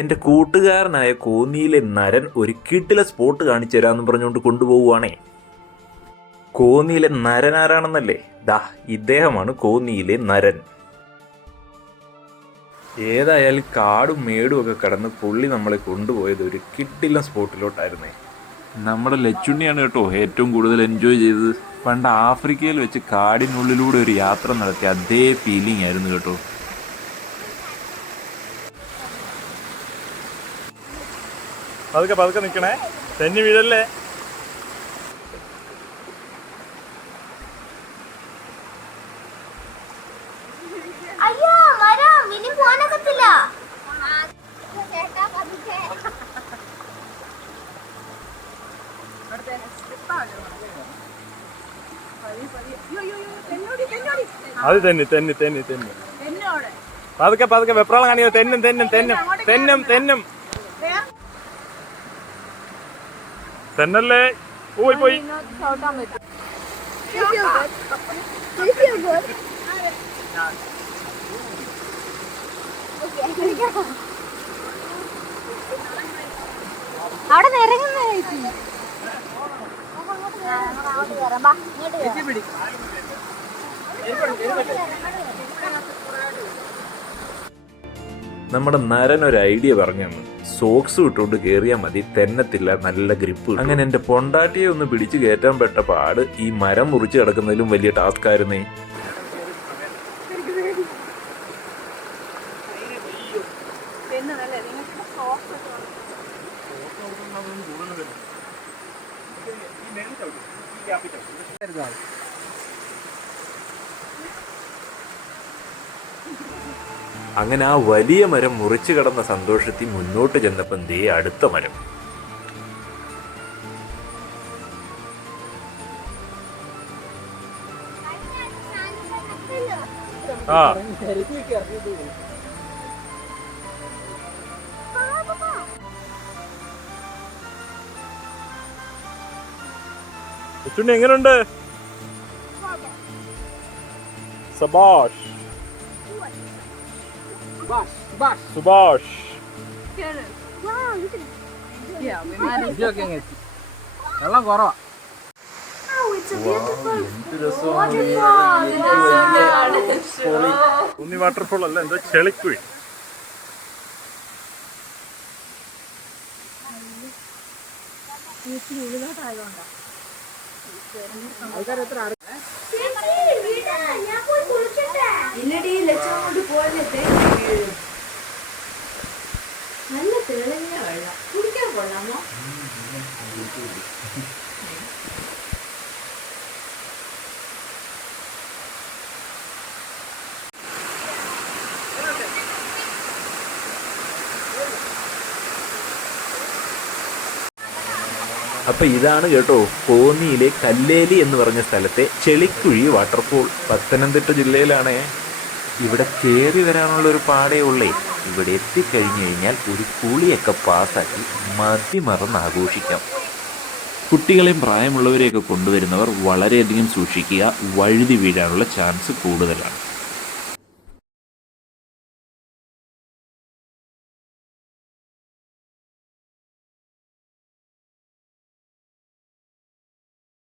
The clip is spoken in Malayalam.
എൻ്റെ കൂട്ടുകാരനായ കോന്നിയിലെ നരൻ ഒരു കിട്ടിലെ സ്പോട്ട് കാണിച്ചു തരാമെന്ന് പറഞ്ഞുകൊണ്ട് കൊണ്ടുപോവുകയാണേ. കോന്നിയിലെ നരൻ ആരാണെന്നല്ലേ? ദാ ഇദ്ദേഹമാണ് കോന്നിയിലെ നരൻ. ഏതായാലും കാടും മേടും ഒക്കെ കടന്ന് പുള്ളി നമ്മളെ കൊണ്ടുപോയത് ഒരു കിട്ടില്ല സ്പോട്ടിലോട്ടായിരുന്നേ. നമ്മുടെ ലച്ചുണ്ണിയാണ് കേട്ടോ ഏറ്റവും കൂടുതൽ എൻജോയ് ചെയ്തത്. പണ്ട് ആഫ്രിക്കയിൽ വെച്ച് കാടിനുള്ളിലൂടെ ഒരു യാത്ര നടത്തിയ അതേ ഫീലിംഗ് ആയിരുന്നു കേട്ടോ. പതുക്കെ പതുക്കെ നിൽക്കണേ, തെന്നി വീഴല്ലേ. അത് തെന്നി തെന്നി തെന്നി തെന്നി പതുക്കെ പതുക്കെ വെപ്രാളം കാണിയോ. തെന്നും തെന്നും തെന്നും തെന്നും തെന്നും തെന്നല്ലേ. പോയി പോയി. അവിടെ ഇറങ്ങുന്ന നമ്മുടെ നരൻ ഒരു ഐഡിയ പറഞ്ഞു. സോക്സ് ഇട്ടുകൊണ്ട് കയറിയാൽ മതി, തെന്നത്തില്ല, നല്ല ഗ്രിപ്പ്. അങ്ങനെ എൻ്റെ പൊണ്ടാട്ടിയെ ഒന്ന് പിടിച്ചു കയറ്റാൻ പെട്ട പാട് ഈ മരം മുറിച്ച് കിടക്കുന്നതിലും വലിയ ടാസ്ക് ആയിരുന്നേ. അങ്ങനെ ആ വലിയ മരം മുറിച്ചു കിടന്ന സന്തോഷത്തിൽ മുന്നോട്ട് ചെന്നപ്പം ദേ അടുത്ത മരം. എങ്ങനുണ്ട്? സബാഷ് സുഭാഷ്. വെള്ളം കുറവാ. കുന്നി വാട്ടർഫോൾ അല്ല, എന്താ ചെളിക്കുഴി. നല്ല തെളിഞ്ഞ വെള്ളം കുടിക്കാൻ കൊള്ളാമോ? അപ്പൊ ഇതാണ് കേട്ടോ കോന്നിയിലെ കല്ലേലി എന്ന് പറഞ്ഞ സ്ഥലത്തെ ചെളിക്കുഴി വാട്ടർഫോൾ. പത്തനംതിട്ട ജില്ലയിലാണേ. ഇവിടെ കയറി വരാനുള്ളൊരു പാടേ ഉള്ളേ. ഇവിടെ എത്തിക്കഴിഞ്ഞു കഴിഞ്ഞാൽ ഒരു കുളിയൊക്കെ പാസ്സാക്കി മതിമറന്ന് ആഘോഷിക്കാം. കുട്ടികളെയും പ്രായമുള്ളവരെയൊക്കെ കൊണ്ടുവരുന്നവർ വളരെയധികം സൂക്ഷിക്കുക. വഴുതി വീഴാനുള്ള ചാൻസ് കൂടുതലാണ്.